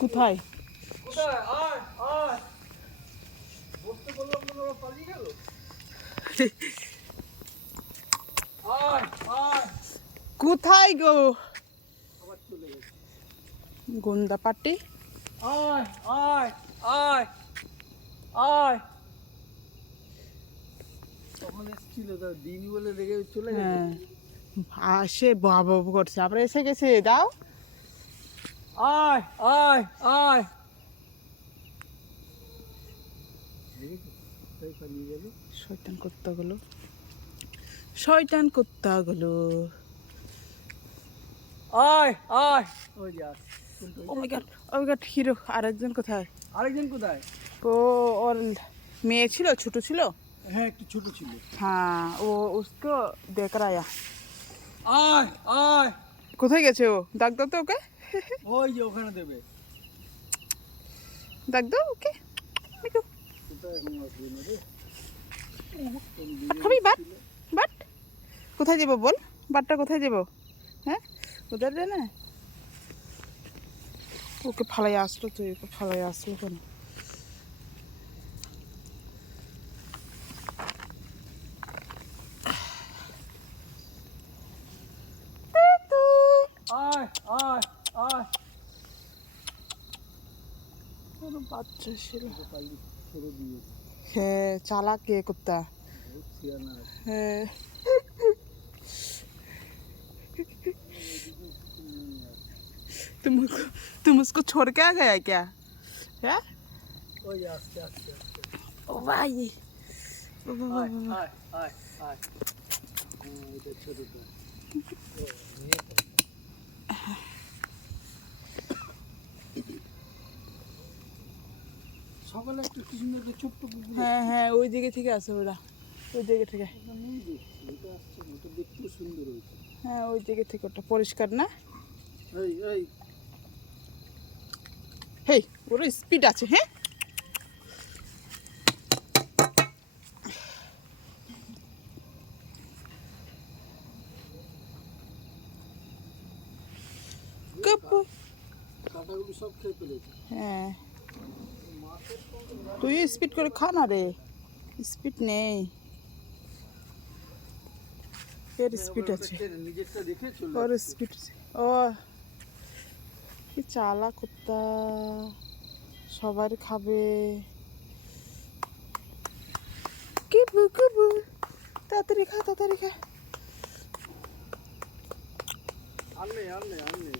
কোথায়? কোথায়? আয় আয়, বসতে বললাম না, ওরা পালিয়ে গেল। আয় আয়, কোথায় গো? আবার চলে গেছে। গোন্দা পাটি। আয় আয় আয় আয়, তখন এসেছিল, তার দিন বলে রেগে চলে গেছে। হ্যাঁ, আসে বাবু করছে, আবার এসে গেছে। দাও। আয় আয় আয়, তাই পালিয়ে গেল। শয়তান কুত্তাগুলো, শয়তান কুত্তাগুলো। আয় আয়, ওই যে আস, ও মাই গড, ও মাই গড, হিরো। আরেকজন কোথায়? আরেকজন কোথায়? ও, ওর মেয়ে ছিল, ছোট ছিল। হ্যাঁ, একটু ছোট ছিল। হ্যাঁ, ও उसको देख रहा है। আয় আয়, কোথায় গেছে ও? ডাক দাও তো ওকে, ওই যে ওখানে দেবে। ডাক দাও ওকে। মিকু, কোথায় এখন আসবে না রে? বাট খাবি? বাট, বাট কোথায় যাবো বল? বাটটা কোথায় যাবো? হ্যাঁ, ওদের দে না। ওকে ফালাই আসলো, তুই ওকে ফালাই আসলো কেন? আয় আয় আয়, কোনো বাচ্চা ছিল। পালিয়ে ছেড়ে দিয়ে হ্যাঁ, চালাক কে কুত্তা। সিয়ানা। হ্যাঁ, तुम उसको छोड़ के आ गया क्या? है? ওই যে আস্তে আস্তে আস্তে। ओ भाई, আয় আয় আয় আয়, এটা ছোটটা। সকালে একটা কি সুন্দর একটা ছোট্ট পুকুর। হ্যাঁ হ্যাঁ, ওই দিকে থেকে আসে ওরা, ওই দিকে থেকে। নেই দেখছি, এটা আসছে না, ওটা দেখতেও সুন্দর হয়েছে। হ্যাঁ, ওই দিকে থেকে, ওটা পরিষ্কার না। এই এই, হেই, ওর স্পিড আছে। হ্যাঁ, কাঁটাগুলো সব খেয়ে ফেলেছে। হ্যাঁ, তুই স্পিড করে খা না রে, স্পিড নেই, এর স্পিড আছে, নিজেরটা দেখে চলে ওর আসছে। স্পিড। ও কি চালা কুত্তা, সবার খাবে। কিবু কিবু, তাড়াতাড়ি খা, তাড়াতাড়ি খা। আনলে আনলে আনলে,